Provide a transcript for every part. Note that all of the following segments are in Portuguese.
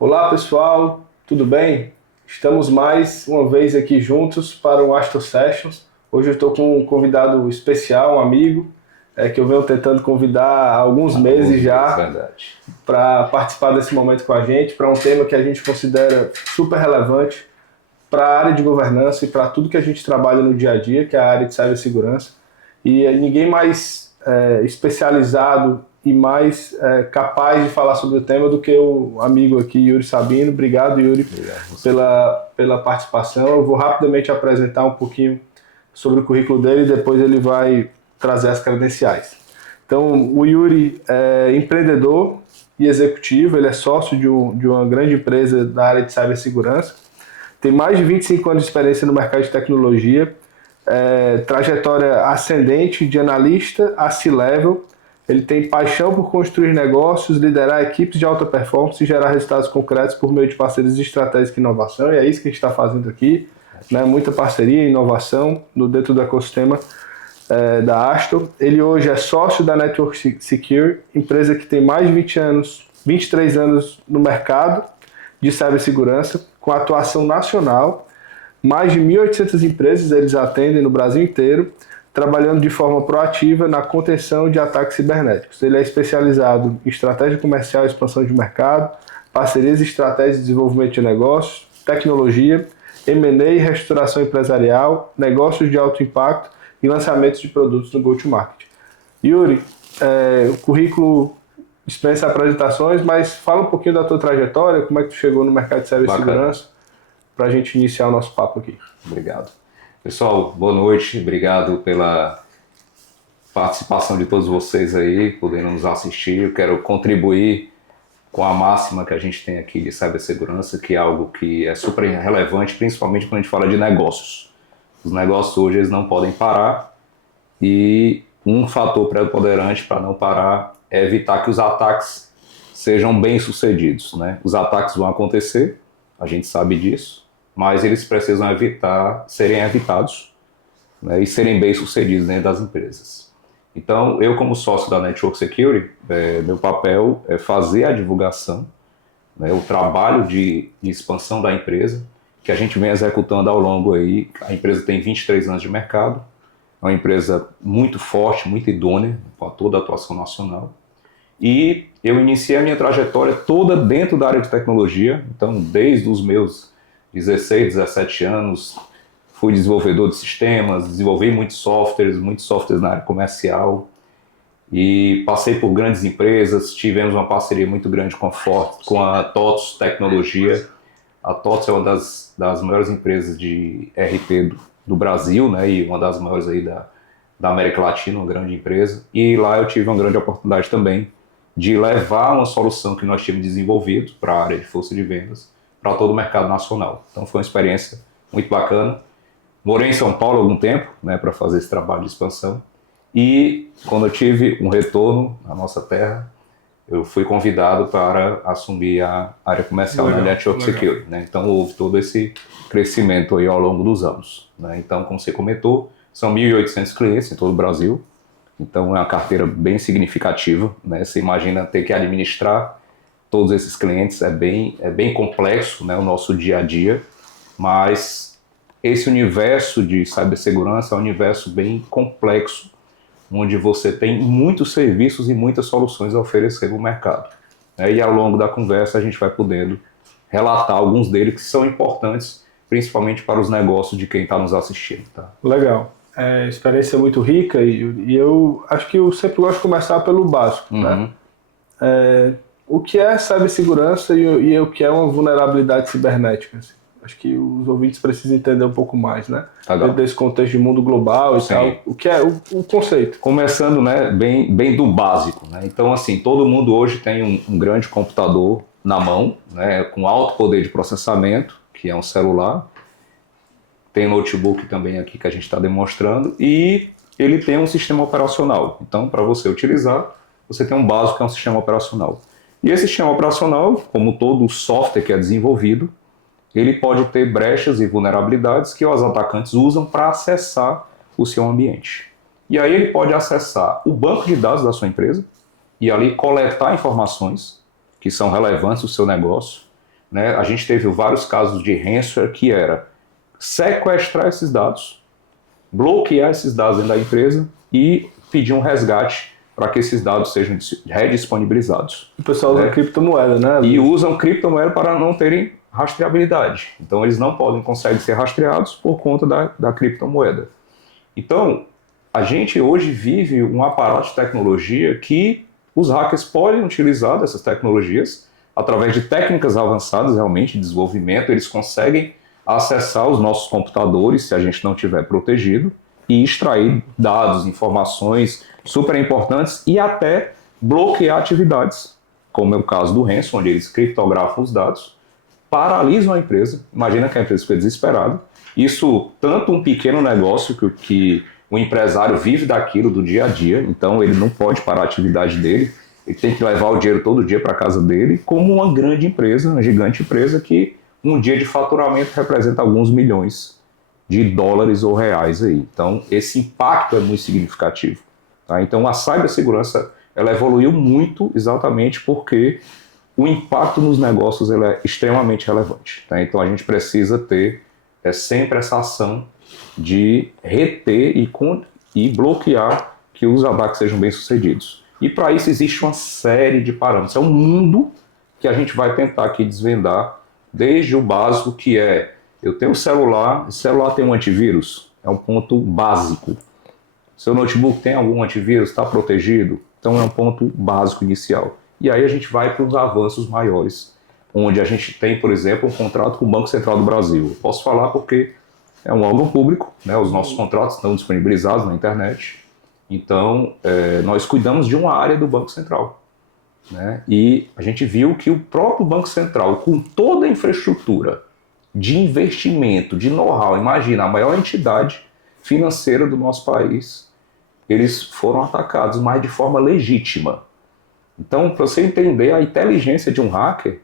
Olá pessoal, tudo bem? Estamos mais uma vez aqui juntos para o Astro Sessions. Hoje eu estou com um convidado especial, um amigo, que eu venho tentando convidar há alguns meses já para participar desse momento com a gente, para um tema que a gente considera super relevante para a área de governança e para tudo que a gente trabalha no dia a dia, que é a área de cibersegurança. E ninguém mais especializado e mais capaz de falar sobre o tema do que o amigo aqui, Yuri Sabino. Obrigado, Yuri, pela participação. Eu vou rapidamente apresentar um pouquinho sobre o currículo dele e depois ele vai trazer as credenciais. Então, o Yuri é empreendedor e executivo, ele é sócio de uma grande empresa da área de cibersegurança, tem mais de 25 anos de experiência no mercado de tecnologia, trajetória ascendente de analista a C-level. Ele tem paixão por construir negócios, liderar equipes de alta performance e gerar resultados concretos por meio de parcerias estratégicas e inovação. E é isso que a gente está fazendo aqui, né? Muita parceria e inovação dentro do ecossistema da Astor. Ele hoje é sócio da Network Secure, empresa que tem mais de 23 anos no mercado de cibersegurança, com atuação nacional. Mais de 1.800 empresas eles atendem no Brasil inteiro, trabalhando de forma proativa na contenção de ataques cibernéticos. Ele é especializado em estratégia comercial e expansão de mercado, parcerias e estratégias de desenvolvimento de negócios, tecnologia, M&A e reestruturação empresarial, negócios de alto impacto e lançamentos de produtos no go-to-market. Yuri, o currículo dispensa apresentações, mas fala um pouquinho da tua trajetória, como é que tu chegou no mercado de cibersegurança, para a gente iniciar o nosso papo aqui. Obrigado. Pessoal, boa noite, obrigado pela participação de todos vocês aí, podendo nos assistir. Eu quero contribuir com a máxima que a gente tem aqui de cibersegurança, que é algo que é super relevante, principalmente quando a gente fala de negócios. Os negócios hoje eles não podem parar e um fator preponderante para não parar é evitar que os ataques sejam bem-sucedidos, né? Os ataques vão acontecer, a gente sabe disso, mas eles precisam serem evitados, né, e serem bem-sucedidos dentro das empresas. Então, eu como sócio da Network Security, meu papel é fazer a divulgação, né, o trabalho de expansão da empresa, que a gente vem executando ao longo aí. A empresa tem 23 anos de mercado, é uma empresa muito forte, muito idônea, com toda a atuação nacional. E eu iniciei a minha trajetória toda dentro da área de tecnologia, então desde os meus 16, 17 anos, fui desenvolvedor de sistemas, desenvolvi muitos softwares na área comercial e passei por grandes empresas. Tivemos uma parceria muito grande com a TOTS Tecnologia. A TOTS é uma das maiores empresas de RP do Brasil, né, e uma das maiores aí da América Latina, uma grande empresa. E lá eu tive uma grande oportunidade também de levar uma solução que nós tínhamos desenvolvido para a área de força de vendas para todo o mercado nacional. Então foi uma experiência muito bacana. Morei em São Paulo há algum tempo, né, para fazer esse trabalho de expansão. E quando eu tive um retorno à nossa terra, eu fui convidado para assumir a área comercial da Network Security, né? Então houve todo esse crescimento aí ao longo dos anos, né? Então, como você comentou, são 1.800 clientes em todo o Brasil. Então é uma carteira bem significativa, né? Você imagina ter que administrar todos esses clientes, é bem complexo, né, o nosso dia a dia, mas esse universo de cibersegurança é um universo bem complexo, onde você tem muitos serviços e muitas soluções a oferecer no mercado, né? E ao longo da conversa a gente vai podendo relatar alguns deles que são importantes, principalmente para os negócios de quem está nos assistindo. Tá? Legal. Experiência muito rica e eu acho que eu sempre gosto de começar pelo básico, né? O que é cibersegurança e o que é uma vulnerabilidade cibernética? Assim. Acho que os ouvintes precisam entender um pouco mais, né? Dentro desse contexto de mundo global e tal. O que é o conceito? Começando, né, bem do básico, né? Então, assim, todo mundo hoje tem um grande computador na mão, né, com alto poder de processamento, que é um celular. Tem notebook também aqui que a gente está demonstrando. E ele tem um sistema operacional. Então, para você utilizar, você tem um básico que é um sistema operacional. E esse sistema operacional, como todo software que é desenvolvido, ele pode ter brechas e vulnerabilidades que os atacantes usam para acessar o seu ambiente. E aí ele pode acessar o banco de dados da sua empresa e ali coletar informações que são relevantes do seu negócio né? A gente teve vários casos de ransomware que era sequestrar esses dados, bloquear esses dados dentro da empresa e pedir um resgate para que esses dados sejam redisponibilizados. O pessoal usa criptomoeda, né? E usam criptomoeda para não terem rastreabilidade. Então eles não conseguem ser rastreados por conta da criptomoeda. Então, a gente hoje vive um aparato de tecnologia que os hackers podem utilizar dessas tecnologias através de técnicas avançadas realmente de desenvolvimento, eles conseguem acessar os nossos computadores se a gente não tiver protegido e extrair dados, informações super importantes e até bloquear atividades, como é o caso do ransom, onde eles criptografam os dados, paralisam a empresa. Imagina que a empresa fica desesperada. Isso, tanto um pequeno negócio que o empresário vive daquilo do dia a dia, então ele não pode parar a atividade dele, ele tem que levar o dinheiro todo dia para casa dele, como uma grande empresa, uma gigante empresa que um dia de faturamento representa alguns milhões de dólares ou reais aí. Então, esse impacto é muito significativo. Tá? Então, a cibersegurança ela evoluiu muito exatamente porque o impacto nos negócios ele é extremamente relevante. Tá? Então, a gente precisa ter sempre essa ação de reter e bloquear que os ataques sejam bem-sucedidos. E para isso existe uma série de parâmetros. É um mundo que a gente vai tentar aqui desvendar, desde o básico que é, eu tenho um celular, o celular tem um antivírus, é um ponto básico. Seu notebook tem algum antivírus, está protegido? Então é um ponto básico inicial. E aí a gente vai para os avanços maiores, onde a gente tem, por exemplo, um contrato com o Banco Central do Brasil. Eu posso falar porque é um órgão público, né? Os nossos contratos estão disponibilizados na internet. Então, nós cuidamos de uma área do Banco Central. Né? E a gente viu que o próprio Banco Central, com toda a infraestrutura de investimento, de know-how, imagina, a maior entidade financeira do nosso país, eles foram atacados, mas de forma legítima. Então, para você entender a inteligência de um hacker,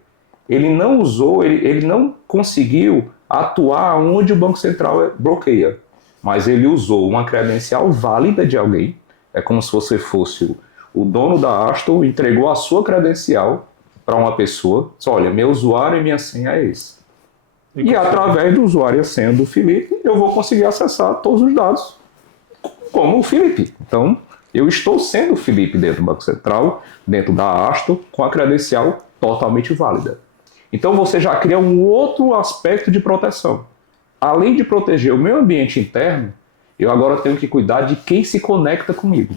ele não usou, ele não conseguiu atuar onde o Banco Central bloqueia, mas ele usou uma credencial válida de alguém, é como se você fosse o dono da Aston, entregou a sua credencial para uma pessoa, disse, olha, meu usuário e minha senha é esse. E através do usuário e a senha do Felipe, eu vou conseguir acessar todos os dados como o Felipe. Então, eu estou sendo o Felipe dentro do Banco Central, dentro da Aston, com a credencial totalmente válida. Então, você já cria um outro aspecto de proteção. Além de proteger o meu ambiente interno, eu agora tenho que cuidar de quem se conecta comigo.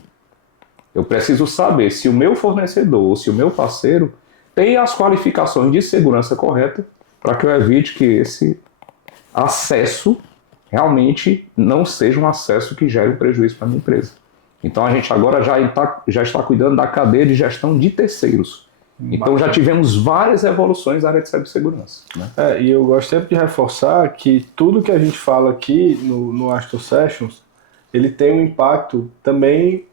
Eu preciso saber se o meu fornecedor ou se o meu parceiro tem as qualificações de segurança correta para que eu evite que esse acesso realmente não seja um acesso que gere um prejuízo para a minha empresa. Então a gente agora já está cuidando da cadeia de gestão de terceiros. Então já tivemos várias evoluções na área de cibersegurança. Né? E eu gosto sempre de reforçar que tudo que a gente fala aqui no Aston Sessions, ele tem um impacto também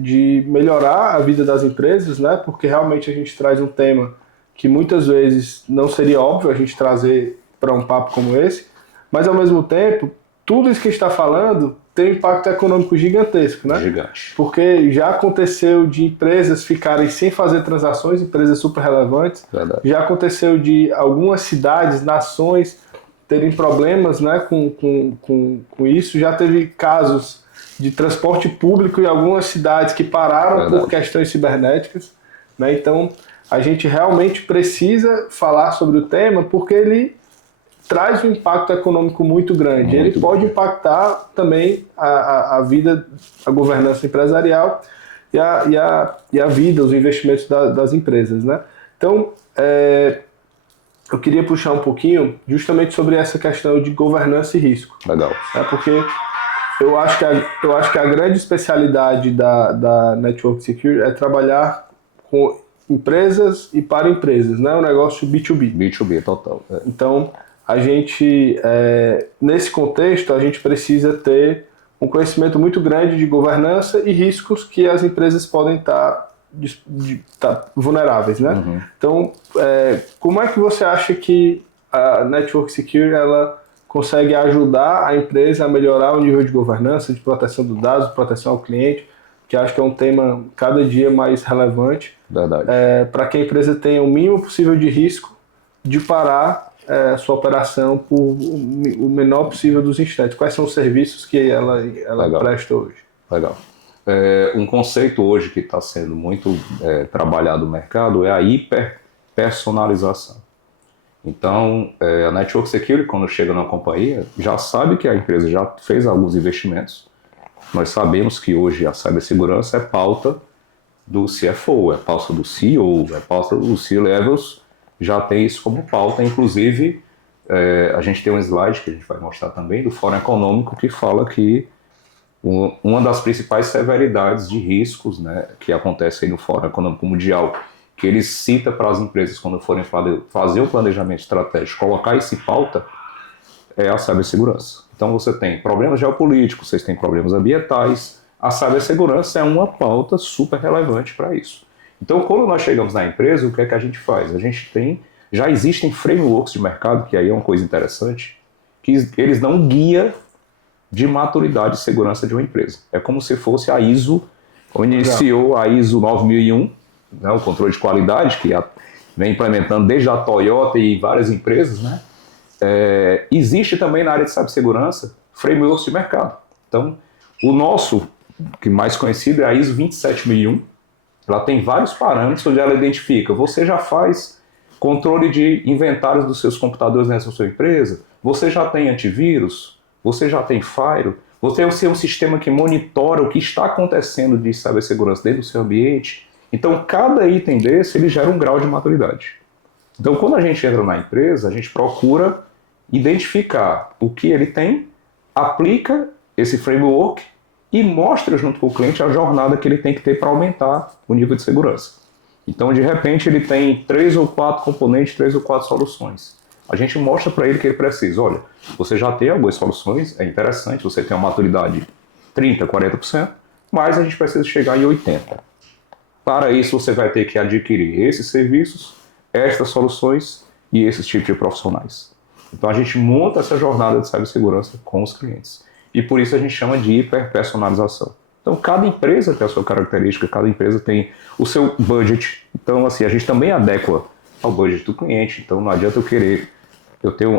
de melhorar a vida das empresas, né? Porque realmente a gente traz um tema que muitas vezes não seria óbvio a gente trazer para um papo como esse, mas ao mesmo tempo, tudo isso que a gente está falando tem um impacto econômico gigantesco, né? Gigante. Porque já aconteceu de empresas ficarem sem fazer transações, empresas super relevantes. Verdade. Já aconteceu de algumas cidades, nações terem problemas, né, com isso. Já teve casos de transporte público em algumas cidades que pararam Verdade. por questões cibernéticas. Né? Então, a gente realmente precisa falar sobre o tema porque ele traz um impacto econômico muito grande. Ele pode impactar também a vida, a governança empresarial e a vida, os investimentos das empresas. Né? Então, eu queria puxar um pouquinho justamente sobre essa questão de governança e risco. Legal. Porque eu acho que a grande especialidade da Network Security é trabalhar com empresas e para empresas, né? Um negócio B2B. B2B, total. Então, a gente, nesse contexto, a gente precisa ter um conhecimento muito grande de governança e riscos que as empresas podem estar vulneráveis, né? Uhum. Então, como é que você acha que a Network Security ela consegue ajudar a empresa a melhorar o nível de governança, de proteção dos dados, proteção ao cliente, que acho que é um tema cada dia mais relevante, Verdade. para que a empresa tenha o mínimo possível de risco de parar a sua operação por o menor possível dos instantes. Quais são os serviços que ela presta hoje? Legal. Um conceito hoje que está sendo muito trabalhado no mercado é a hiperpersonalização. Então, a Network Security, quando chega na companhia, já sabe que a empresa já fez alguns investimentos. Nós sabemos que hoje a cibersegurança é pauta do CFO, é pauta do CEO, é pauta dos C-levels, já tem isso como pauta. Inclusive, a gente tem um slide que a gente vai mostrar também do Fórum Econômico que fala que uma das principais severidades de riscos, né, que acontece aí no Fórum Econômico Mundial, que ele cita para as empresas quando forem fazer o planejamento estratégico, colocar isso em pauta, é a cibersegurança. Então você tem problemas geopolíticos, vocês têm problemas ambientais, a cibersegurança é uma pauta super relevante para isso. Então quando nós chegamos na empresa, o que é que a gente faz? Já existem frameworks de mercado, que aí é uma coisa interessante, que eles dão guia de maturidade e segurança de uma empresa. É como se fosse a ISO, quando iniciou a ISO 9001, né, o controle de qualidade, que vem implementando desde a Toyota e várias empresas, né? Existe também na área de cibersegurança frameworks de mercado. Então, o nosso, que mais conhecido, é a ISO 27001. Ela tem vários parâmetros onde ela identifica: você já faz controle de inventários dos seus computadores nessa sua empresa? Você já tem antivírus? Você já tem firewall? Você tem um sistema que monitora o que está acontecendo de cibersegurança dentro do seu ambiente? Então, cada item desse, ele gera um grau de maturidade. Então, quando a gente entra na empresa, a gente procura identificar o que ele tem, aplica esse framework e mostra junto com o cliente a jornada que ele tem que ter para aumentar o nível de segurança. Então, de repente, ele tem 3 ou 4 componentes, 3 ou 4 soluções. A gente mostra para ele que ele precisa. Olha, você já tem algumas soluções, é interessante, você tem uma maturidade 30%, 40%, mas a gente precisa chegar em 80%. Para isso, você vai ter que adquirir esses serviços, estas soluções e esses tipos de profissionais. Então, a gente monta essa jornada de cibersegurança com os clientes. E por isso a gente chama de hiperpersonalização. Então, cada empresa tem a sua característica, cada empresa tem o seu budget. Então, assim, a gente também adequa ao budget do cliente. Então, não adianta eu querer...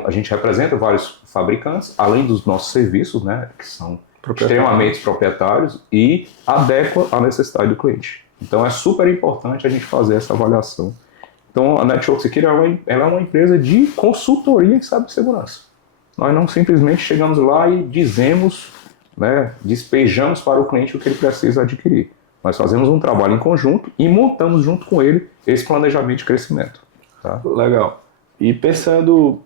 a gente representa vários fabricantes, além dos nossos serviços, né, que são extremamente proprietários, e adequa à necessidade do cliente. Então, é super importante a gente fazer essa avaliação. Então, a Network Security ela é uma empresa de consultoria em cibersegurança. Nós não simplesmente chegamos lá e dizemos, né, despejamos para o cliente o que ele precisa adquirir. Nós fazemos um trabalho em conjunto e montamos junto com ele esse planejamento de crescimento. Tá? Legal. E pensando,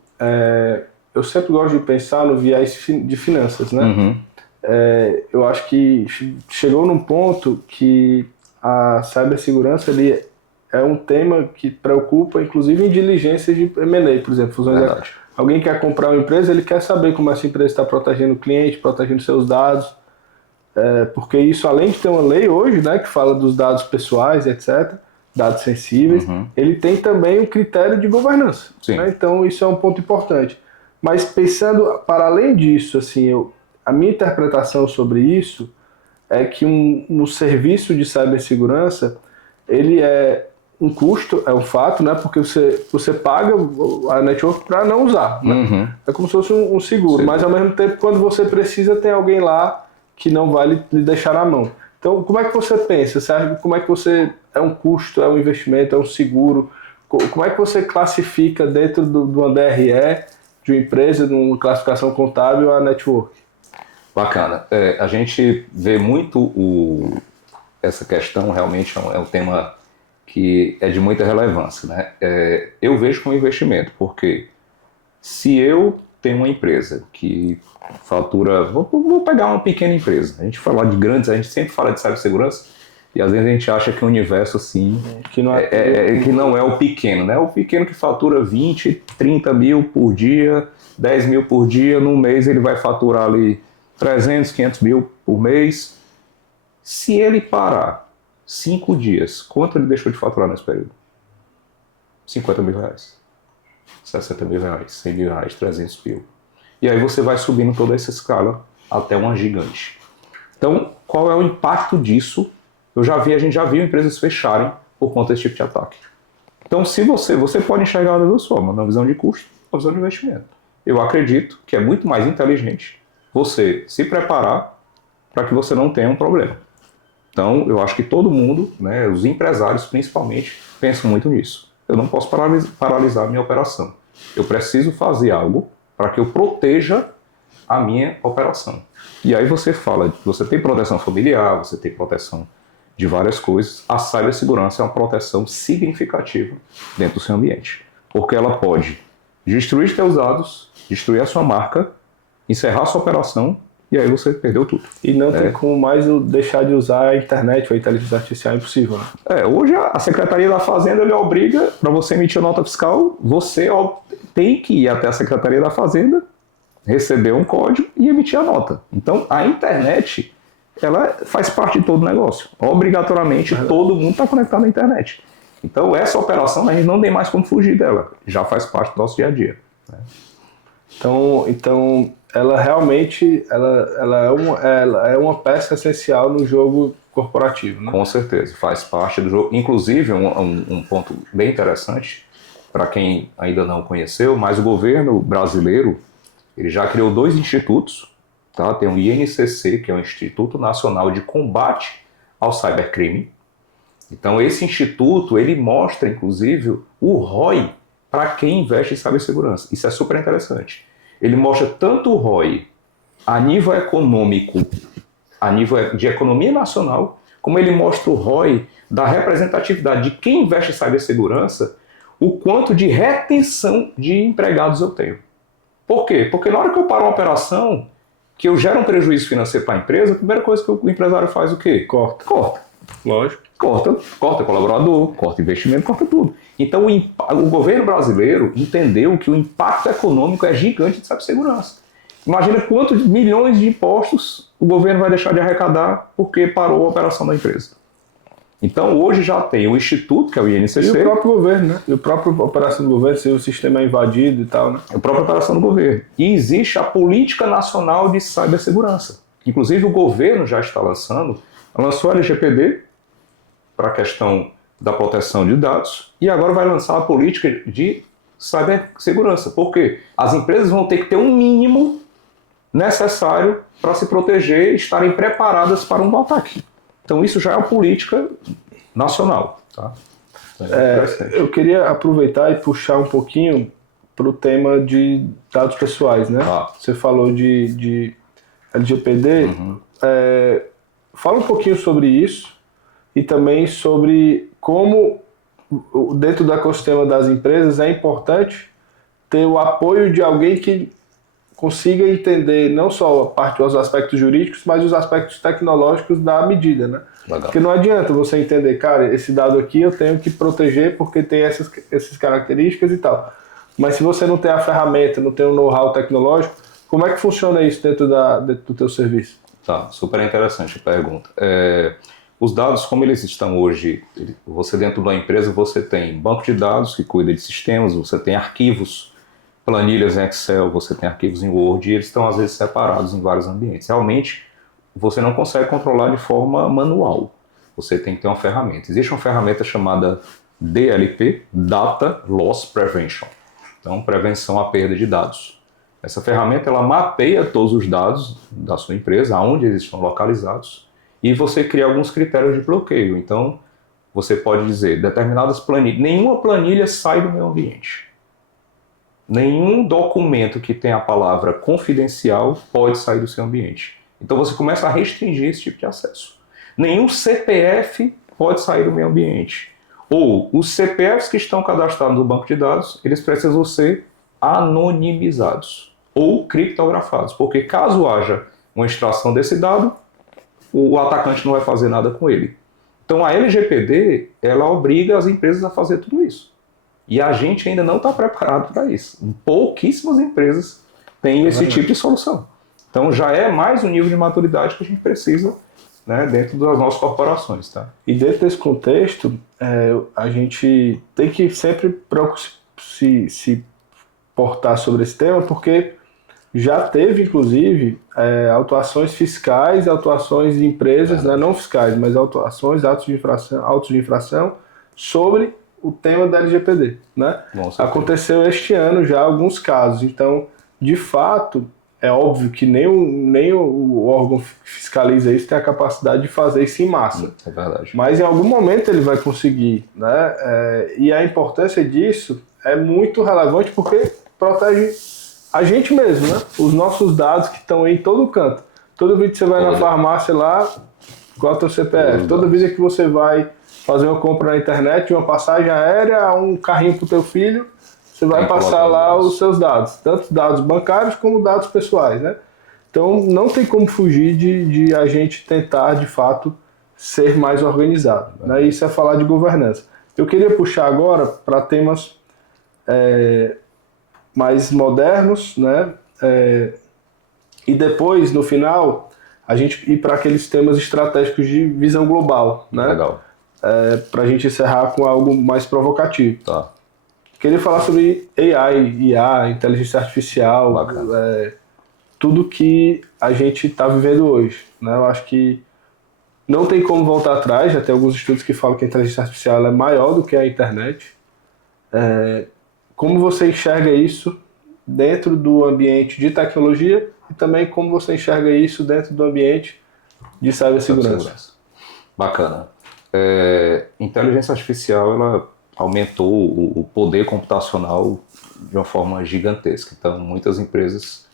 eu sempre gosto de pensar no viés de finanças, né? Uhum. Eu acho que chegou num ponto que a cibersegurança ali é um tema que preocupa, inclusive, em diligências de M&A, por exemplo. Fusões. Alguém quer comprar uma empresa, ele quer saber como essa empresa está protegendo o cliente, protegendo seus dados, porque isso, além de ter uma lei hoje, né, que fala dos dados pessoais, etc., dados sensíveis, ele tem também um critério de governança. Né? Então, isso é um ponto importante. Mas pensando, para além disso, assim, a minha interpretação sobre isso é que um serviço de cibersegurança, ele é um custo, é um fato, né? Porque você paga a network para não usar. Né? É como se fosse um seguro, mas ao mesmo tempo, quando você precisa, tem alguém lá que não vai lhe deixar na mão. Então, como é que você pensa? Como é que você... É um custo, é um investimento, é um seguro? Como é que você classifica dentro de uma DRE, de uma empresa, de uma classificação contábil, a network? Bacana. A gente vê muito essa questão, realmente é um tema que é de muita relevância. Né? Eu vejo como investimento, porque se eu tenho uma empresa que fatura... Vou pegar uma pequena empresa. A gente fala de grandes, a gente sempre fala de cibersegurança, e às vezes a gente acha que o universo assim, que não é o pequeno. Né? O pequeno que fatura 20, 30 mil por dia, 10 mil por dia, no mês ele vai faturar ali 300, 500 mil por mês. Se ele parar 5 dias, quanto ele deixou de faturar nesse período? 50 mil reais, 60 mil reais, 100 mil reais, 300 mil. E aí você vai subindo toda essa escala até uma gigante. Então, qual é o impacto disso? A gente já viu empresas fecharem por conta desse tipo de ataque. Então, se você pode enxergar das duas formas, na visão de custo, na visão de investimento. Eu acredito que é muito mais inteligente você se preparar para que você não tenha um problema. Então, eu acho que todo mundo, né, os empresários principalmente, pensam muito nisso. Eu não posso paralisar a minha operação. Eu preciso fazer algo para que eu proteja a minha operação. E aí você fala, você tem proteção familiar, você tem proteção de várias coisas. A cibersegurança é uma proteção significativa dentro do seu ambiente. Porque ela pode destruir os seus dados, destruir a sua marca, encerrar a sua operação, e aí você perdeu tudo. E não tem como mais deixar de usar a internet ou a inteligência artificial, é impossível, né? Hoje a Secretaria da Fazenda lhe obriga, para você emitir a nota fiscal, você tem que ir até a Secretaria da Fazenda, receber um código e emitir a nota. Então, a internet, ela faz parte de todo o negócio. Obrigatoriamente, todo mundo está conectado à internet. Então, essa operação, a gente não tem mais como fugir dela. Já faz parte do nosso dia a dia. Né? Então ela realmente ela é uma peça essencial no jogo corporativo, né? Com certeza, faz parte do jogo. Inclusive, um ponto bem interessante, para quem ainda não conheceu, mas o governo brasileiro ele já criou 2 institutos. Tá? Tem o INCC, que é o Instituto Nacional de Combate ao Cybercrime. Então, esse instituto ele mostra, inclusive, o ROI para quem investe em cibersegurança. Isso é super interessante. Ele mostra tanto o ROI a nível econômico, a nível de economia nacional, como ele mostra o ROI da representatividade de quem investe em cibersegurança, o quanto de retenção de empregados eu tenho. Por quê? Porque na hora que eu paro uma operação, que eu gero um prejuízo financeiro para a empresa, a primeira coisa que o empresário faz o quê? Corta. Lógico. Corta colaborador, corta investimento, corta tudo. Então o governo brasileiro entendeu que o impacto econômico é gigante de cibersegurança. Imagina quantos milhões de impostos o governo vai deixar de arrecadar porque parou a operação da empresa. Então hoje já tem o Instituto, que é o INCC. E o próprio governo, né? E a própria operação do governo, se o sistema é invadido e tal, né? A própria operação do governo. E existe a Política Nacional de Cibersegurança. Inclusive o governo já está lançou a LGPD, para a questão da proteção de dados, e agora vai lançar a política de cibersegurança. Por quê? As empresas vão ter que ter um mínimo necessário para se proteger e estarem preparadas para um ataque. Então isso já é uma política nacional. Tá? Eu queria aproveitar e puxar um pouquinho para o tema de dados pessoais, né? Você falou de LGPD. Fala um pouquinho sobre isso. E também sobre como, dentro do ecossistema das empresas, é importante ter o apoio de alguém que consiga entender não só os aspectos jurídicos, mas os aspectos tecnológicos da medida, né? Legal. Porque não adianta você entender, cara, esse dado aqui eu tenho que proteger porque tem essas características e tal. Mas se você não tem a ferramenta, não tem o know-how tecnológico, como é que funciona isso dentro do teu serviço? Tá, super interessante a pergunta. Os dados, como eles estão hoje, você dentro da empresa, você tem banco de dados que cuida de sistemas, você tem arquivos, planilhas em Excel, você tem arquivos em Word, e eles estão às vezes separados em vários ambientes. Realmente, você não consegue controlar de forma manual. Você tem que ter uma ferramenta. Existe uma ferramenta chamada DLP, Data Loss Prevention. Então, prevenção à perda de dados. Essa ferramenta, ela mapeia todos os dados da sua empresa, aonde eles estão localizados, e você cria alguns critérios de bloqueio. Então, você pode dizer, determinadas planilhas, nenhuma planilha sai do meu ambiente. Nenhum documento que tenha a palavra confidencial pode sair do seu ambiente. Então, você começa a restringir esse tipo de acesso. Nenhum CPF pode sair do meu ambiente. Ou, os CPFs que estão cadastrados no banco de dados, eles precisam ser anonimizados ou criptografados, porque caso haja uma extração desse dado, o atacante não vai fazer nada com ele. Então a LGPD, ela obriga as empresas a fazer tudo isso. E a gente ainda não está preparado para isso. Pouquíssimas empresas têm esse tipo de solução. Então já é mais um nível de maturidade que a gente precisa, né, dentro das nossas corporações. Tá? E dentro desse contexto, a gente tem que sempre se portar sobre esse tema, porque já teve, inclusive, autuações fiscais, autuações de empresas, né, não fiscais, mas autuações, autos de infração sobre o tema da LGPD, né? Aconteceu este ano já alguns casos. Então, de fato, é óbvio que nem o órgão que fiscaliza isso tem a capacidade de fazer isso em massa. É verdade. Mas em algum momento ele vai conseguir, né? E a importância disso é muito relevante porque protege a gente mesmo, né? Os nossos dados que estão em todo canto. Toda vez que você vai na farmácia lá, qual é o teu CPF? Toda vez que você vai fazer uma compra na internet, uma passagem aérea, um carrinho para o teu filho, você vai passar lá os seus dados. Tanto dados bancários como dados pessoais, né? Então não tem como fugir de a gente tentar, de fato, ser mais organizado. Né? Isso é falar de governança. Eu queria puxar agora para temas mais modernos, né? E depois, no final, a gente ir para aqueles temas estratégicos de visão global, né? Legal. Para a gente encerrar com algo mais provocativo. Tá. Queria falar sobre AI, IA, inteligência artificial, tudo que a gente está vivendo hoje, né? Eu acho que não tem como voltar atrás, já tem alguns estudos que falam que a inteligência artificial é maior do que a internet. Como você enxerga isso dentro do ambiente de tecnologia e também como você enxerga isso dentro do ambiente de cibersegurança? Bacana. Inteligência artificial, ela aumentou o poder computacional de uma forma gigantesca. Então, muitas empresas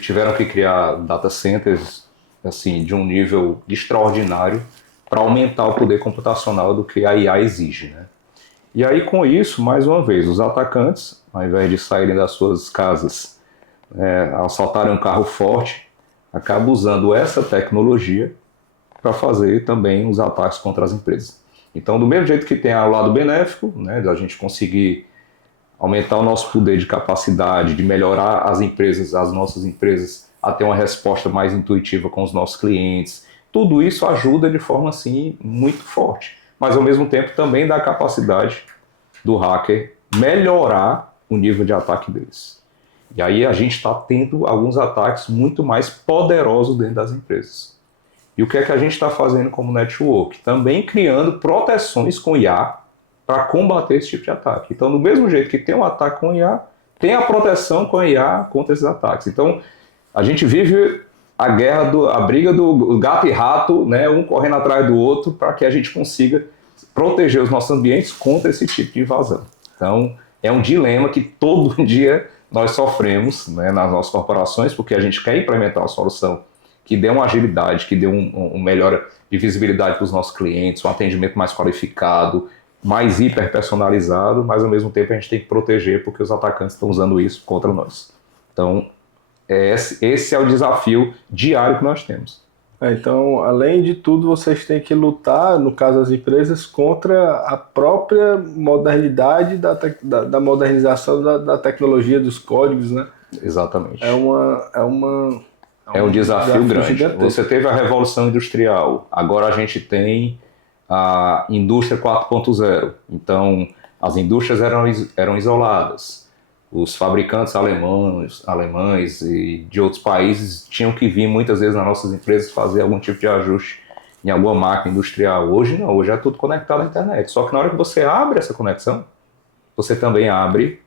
tiveram que criar data centers assim, de um nível extraordinário para aumentar o poder computacional do que a IA exige, né? E aí, com isso, mais uma vez, os atacantes, ao invés de saírem das suas casas, assaltarem um carro forte, acabam usando essa tecnologia para fazer também os ataques contra as empresas. Então, do mesmo jeito que tem o lado benéfico, né, da gente conseguir aumentar o nosso poder de capacidade, de melhorar as nossas empresas, a ter uma resposta mais intuitiva com os nossos clientes, tudo isso ajuda de forma assim muito forte. Mas ao mesmo tempo também dá a capacidade do hacker melhorar o nível de ataque deles. E aí a gente está tendo alguns ataques muito mais poderosos dentro das empresas. E o que é que a gente está fazendo como network? Também criando proteções com IA para combater esse tipo de ataque. Então, do mesmo jeito que tem um ataque com IA, tem a proteção com a IA contra esses ataques. Então, a gente vive a briga do gato e rato, né, um correndo atrás do outro, para que a gente consiga proteger os nossos ambientes contra esse tipo de invasão. Então, é um dilema que todo dia nós sofremos, né, nas nossas corporações, porque a gente quer implementar uma solução que dê uma agilidade, que dê um melhora de visibilidade para os nossos clientes, um atendimento mais qualificado, mais hiper-personalizado, mas ao mesmo tempo a gente tem que proteger porque os atacantes estão usando isso contra nós. Então, esse é o desafio diário que nós temos. Então, além de tudo, vocês têm que lutar, no caso das empresas, contra a própria modernidade da modernização da tecnologia, dos códigos, né? Exatamente. É um desafio grande. Gigantesco. Você teve a Revolução Industrial, agora a gente tem a Indústria 4.0. Então, as indústrias eram isoladas. Os fabricantes alemães e de outros países tinham que vir muitas vezes nas nossas empresas fazer algum tipo de ajuste em alguma máquina industrial. Hoje não, hoje é tudo conectado à internet. Só que na hora que você abre essa conexão, você também abre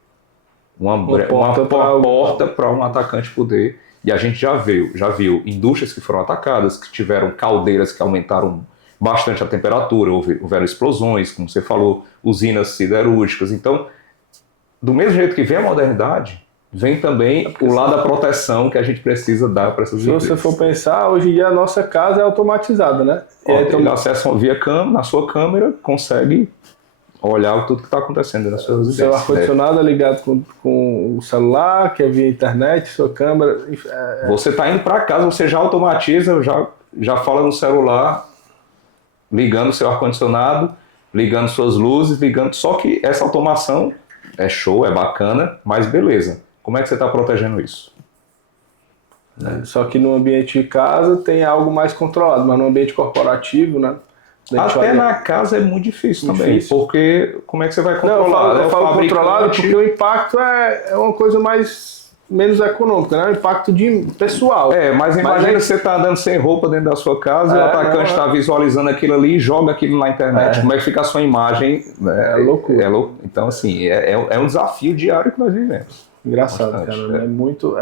uma porta para um atacante poder. E a gente já viu indústrias que foram atacadas, que tiveram caldeiras que aumentaram bastante a temperatura, houveram explosões, como você falou, usinas siderúrgicas. Então, do mesmo jeito que vem a modernidade, vem também o lado da proteção que a gente precisa dar para essas empresas. Se você for pensar, hoje em dia a nossa casa é automatizada, né? Ele acessa via na sua câmera, consegue olhar tudo que está acontecendo nas suas seu ar-condicionado é ligado com o celular, que é via internet, sua câmera... Você está indo para casa, você já automatiza, já fala no celular, ligando o seu ar-condicionado, ligando suas luzes, só que essa automação é show, é bacana, mas beleza. Como é que você está protegendo isso? Só que no ambiente de casa tem algo mais controlado, mas no ambiente corporativo, né? Até na casa é muito difícil também, porque como é que você vai controlar? Eu falo controlado porque o impacto é uma coisa mais menos econômico, né? É um impacto pessoal. Mas imagina você tá andando sem roupa dentro da sua casa e o atacante está visualizando aquilo ali e joga aquilo na internet. Como é que fica a sua imagem? É loucura. Então, assim, é um desafio diário que nós vivemos. Engraçado, bastante, cara. É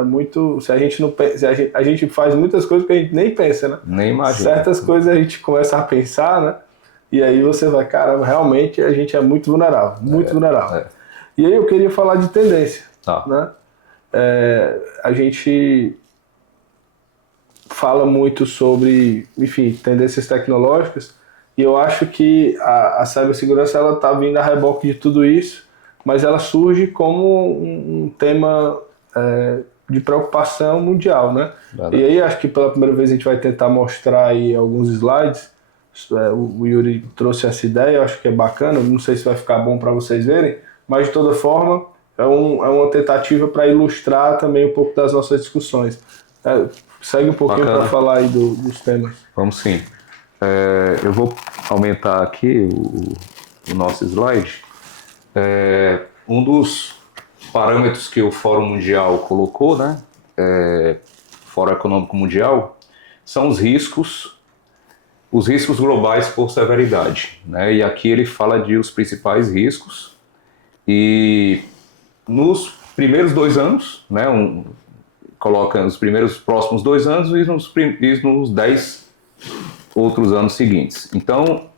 muito. Se a gente não pensa, a gente faz muitas coisas que a gente nem pensa, né? Nem imagina. Certas coisas a gente começa a pensar, né? E aí você vai, caramba, realmente a gente é muito vulnerável, muito vulnerável. E aí eu queria falar de tendência, né? A gente fala muito sobre, enfim, tendências tecnológicas, e eu acho que a cibersegurança ela está vindo a reboque de tudo isso, mas ela surge como um tema de preocupação mundial, né? Verdade. E aí acho que pela primeira vez a gente vai tentar mostrar aí alguns slides. O Yuri trouxe essa ideia, eu acho que é bacana, não sei se vai ficar bom para vocês verem, mas de toda forma é uma tentativa para ilustrar também um pouco das nossas discussões. Segue um pouquinho para falar aí dos temas. Vamos sim. Eu vou aumentar aqui o nosso slide. Um dos parâmetros que o Fórum Mundial colocou, né, Fórum Econômico Mundial, são os riscos globais por severidade, né? E aqui ele fala de os principais riscos, e nos primeiros 2 anos, né, coloca nos próximos 2 anos e nos 10 outros anos seguintes. Então,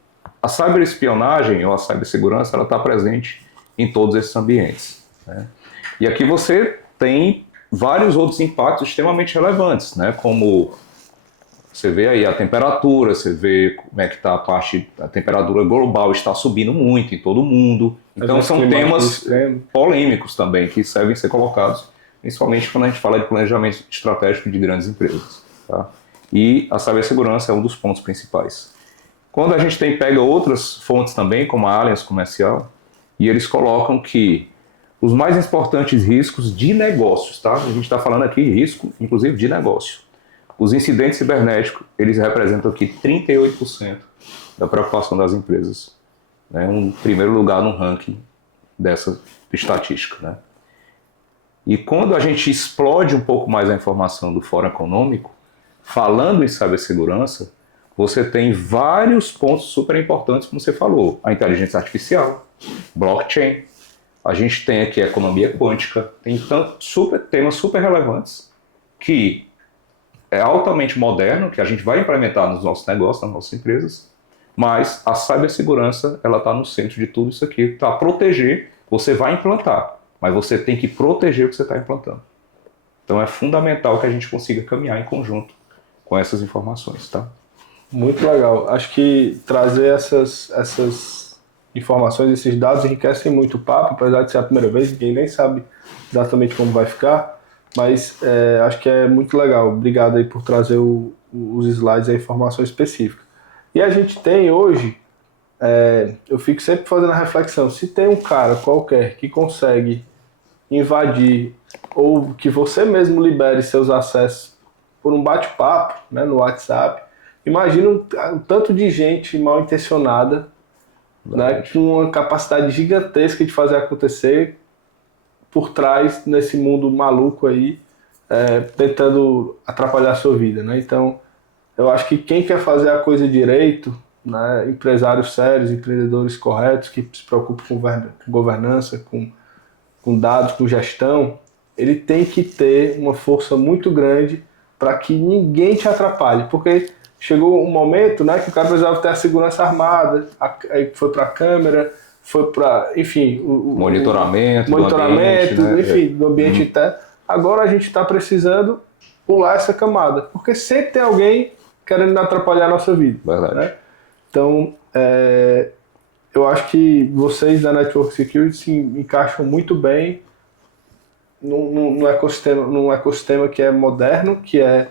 a ciberespionagem ou a cibersegurança, ela está presente em todos esses ambientes, né? E aqui você tem vários outros impactos extremamente relevantes, né? Como você vê aí a temperatura, você vê como é que está a temperatura global está subindo muito em todo o mundo. Então são temas polêmicos também que devem ser colocados, principalmente quando a gente fala de planejamento estratégico de grandes empresas, tá? E a cibersegurança é um dos pontos principais. Quando a gente pega outras fontes também, como a Allianz Comercial, e eles colocam que os mais importantes riscos de negócios, tá? A gente está falando aqui de risco, inclusive de negócio. Os incidentes cibernéticos, eles representam aqui 38% da preocupação das empresas, né? Um primeiro lugar no ranking dessa estatística, né? E quando a gente explode um pouco mais a informação do Fórum Econômico, falando em cibersegurança, você tem vários pontos super importantes, como você falou. A inteligência artificial, blockchain, a gente tem aqui a economia quântica, tem temas super relevantes que é altamente moderno, que a gente vai implementar nos nossos negócios, nas nossas empresas, mas a cibersegurança, ela está no centro de tudo isso aqui, para proteger. Você vai implantar, mas você tem que proteger o que você está implantando. Então é fundamental que a gente consiga caminhar em conjunto com essas informações, tá? Muito legal. Acho que trazer essas informações, esses dados enriquecem muito o papo, apesar de ser a primeira vez, ninguém nem sabe exatamente como vai ficar, mas acho que é muito legal. Obrigado aí por trazer os slides, a informação específica. E a gente tem hoje, eu fico sempre fazendo a reflexão, se tem um cara qualquer que consegue invadir ou que você mesmo libere seus acessos por um bate-papo, né, no WhatsApp, imagina um tanto de gente mal intencionada, né, com uma capacidade gigantesca de fazer acontecer por trás nesse mundo maluco aí, tentando atrapalhar a sua vida, né? Então, eu acho que quem quer fazer a coisa direito, né, empresários sérios, empreendedores corretos, que se preocupam com governança, com dados, com gestão, ele tem que ter uma força muito grande para que ninguém te atrapalhe, porque chegou um momento, né, que o cara precisava ter a segurança armada, aí foi para a câmera, foi para, enfim, monitoramento, do ambiente, né? Enfim, do ambiente interno. Agora a gente está precisando pular essa camada, porque sempre tem alguém querendo atrapalhar a nossa vida. Verdade. Né? Então, eu acho que vocês da Network Security se encaixam muito bem num ecossistema que é moderno, que é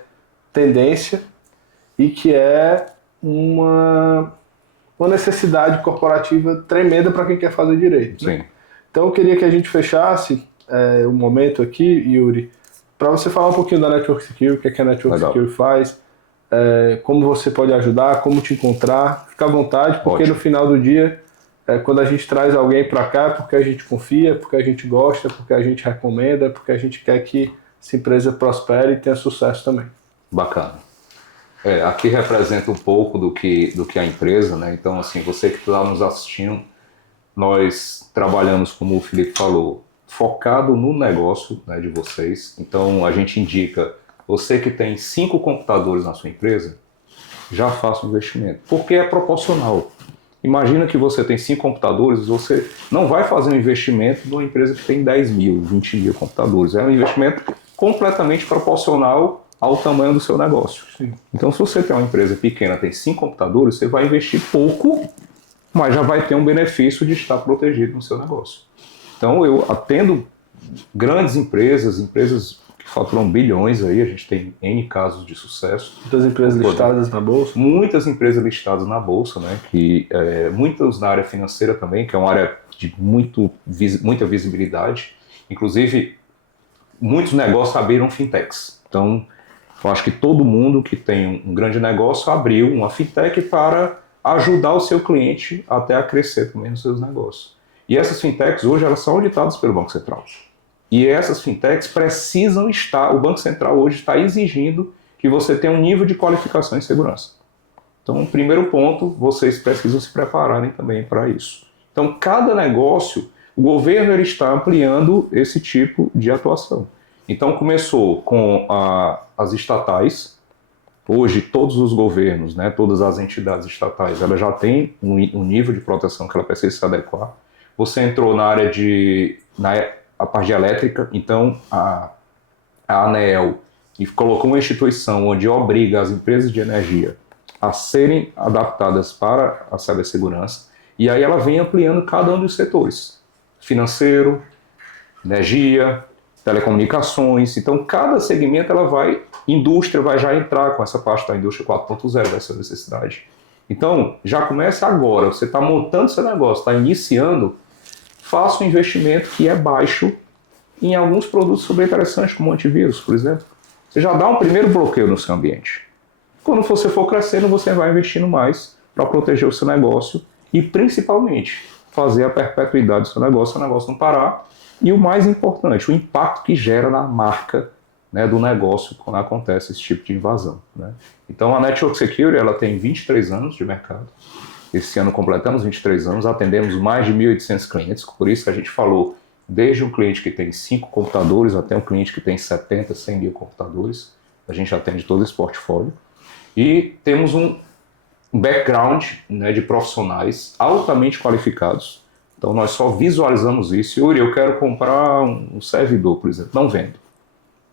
tendência e que é uma necessidade corporativa tremenda para quem quer fazer direito. Sim. Né? Então eu queria que a gente fechasse o momento aqui, Yuri, para você falar um pouquinho da Network Security, o que a Network Security faz, como você pode ajudar, como te encontrar. Fica à vontade, porque no final do dia, quando a gente traz alguém para cá, é porque a gente confia, porque a gente gosta, porque a gente recomenda, porque a gente quer que essa empresa prospere e tenha sucesso também. Bacana. Aqui representa um pouco do que a empresa, né? Então, assim, você que está nos assistindo, nós trabalhamos, como o Felipe falou, focado no negócio, né, de vocês. Então, a gente indica, você que tem 5 computadores na sua empresa, já faça um investimento, porque é proporcional. Imagina que você tem 5 computadores, você não vai fazer um investimento numa empresa que tem 10 mil, 20 mil computadores. É um investimento completamente proporcional ao tamanho do seu negócio. Sim. Então, se você tem uma empresa pequena, tem 5 computadores, você vai investir pouco, mas já vai ter um benefício de estar protegido no seu negócio. Então, eu atendo grandes empresas que faturam bilhões aí, a gente tem N casos de sucesso. Muitas empresas listadas na Bolsa. Muitas empresas listadas na Bolsa, né? Muitas na área financeira também, que é uma área de muita visibilidade. Inclusive, muitos negócios abriram fintechs. Então, eu acho que todo mundo que tem um grande negócio abriu uma fintech para ajudar o seu cliente até a crescer também nos seus negócios. E essas fintechs hoje elas são auditadas pelo Banco Central. E essas fintechs precisam estar, o Banco Central hoje está exigindo que você tenha um nível de qualificação em segurança. Então, primeiro ponto, vocês precisam se prepararem também para isso. Então, cada negócio, o governo ele está ampliando esse tipo de atuação. Então, começou com as estatais. Hoje, todos os governos, né, todas as entidades estatais, elas já têm um nível de proteção que ela precisa se adequar. Você entrou na área a parte elétrica, então a ANEEL e colocou uma instituição onde obriga as empresas de energia a serem adaptadas para a cibersegurança, e aí ela vem ampliando cada um dos setores, financeiro, energia, telecomunicações. Então cada segmento indústria vai já entrar com essa parte da indústria 4.0, dessa necessidade. Então já começa agora, você está montando seu negócio, está iniciando, faça um investimento que é baixo em alguns produtos super interessantes, como antivírus, por exemplo. Você já dá um primeiro bloqueio no seu ambiente. Quando você for crescendo, você vai investindo mais para proteger o seu negócio e, principalmente, fazer a perpetuidade do seu negócio não parar. E o mais importante, o impacto que gera na marca, né, do negócio quando acontece esse tipo de invasão, né? Então, a Network Security ela tem 23 anos de mercado. Esse ano completamos 23 anos, atendemos mais de 1.800 clientes, por isso que a gente falou, desde um cliente que tem 5 computadores até um cliente que tem 70, 100 mil computadores, a gente atende todo esse portfólio. E temos um background, né, de profissionais altamente qualificados. Então nós só visualizamos isso. Yuri, eu quero comprar um servidor, por exemplo, não vendo.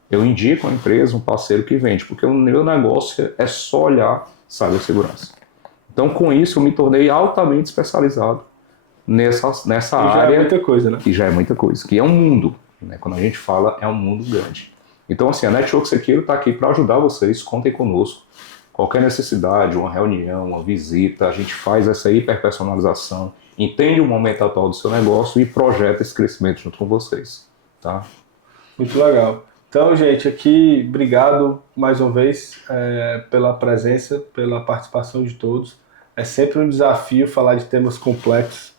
Eu indico a empresa, um parceiro que vende, porque o meu negócio é só olhar cibersegurança. Então, com isso, eu me tornei altamente especializado nessa área. Já é muita coisa, né? Que já é muita coisa, que é um mundo, né? Quando a gente fala, é um mundo grande. Então, assim, a Network Security está aqui para ajudar vocês, contem conosco. Qualquer necessidade, uma reunião, uma visita, a gente faz essa hiperpersonalização, entende o momento atual do seu negócio e projeta esse crescimento junto com vocês, tá? Muito legal. Então, gente, aqui, obrigado mais uma vez pela presença, pela participação de todos. É sempre um desafio falar de temas complexos.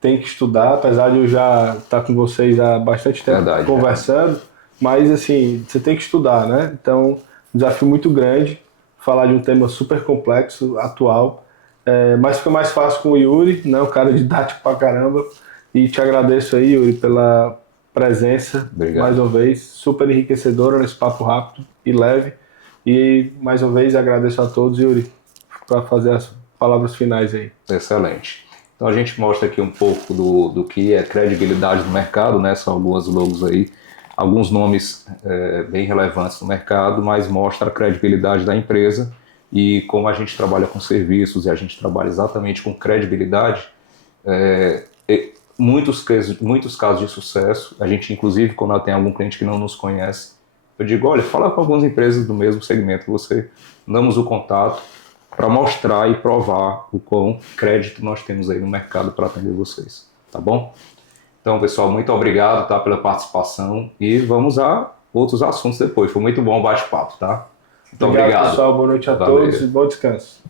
Tem que estudar, apesar de eu já estar com vocês há bastante tempo conversando, mas assim, você tem que estudar, né? Então, um desafio muito grande, falar de um tema super complexo, atual, mas fica mais fácil com o Yuri, né? Um cara didático pra caramba, e te agradeço aí, Yuri, pela presença. Obrigado. Mais uma vez, super enriquecedora nesse papo rápido e leve, e mais uma vez agradeço a todos, Yuri, para fazer as palavras finais aí. Excelente. Então a gente mostra aqui um pouco do que é credibilidade no mercado, né? São algumas logos aí, alguns nomes bem relevantes no mercado, mas mostra a credibilidade da empresa e como a gente trabalha com serviços e a gente trabalha exatamente com credibilidade. Muitos casos de sucesso. A gente, inclusive, quando tem algum cliente que não nos conhece, eu digo, olha, fala com algumas empresas do mesmo segmento que você, damos o contato para mostrar e provar o quão crédito nós temos aí no mercado para atender vocês, tá bom? Então, pessoal, muito obrigado, tá, pela participação e vamos a outros assuntos depois. Foi muito bom o bate-papo, tá? Muito obrigado. Pessoal, boa noite a todos e bom descanso.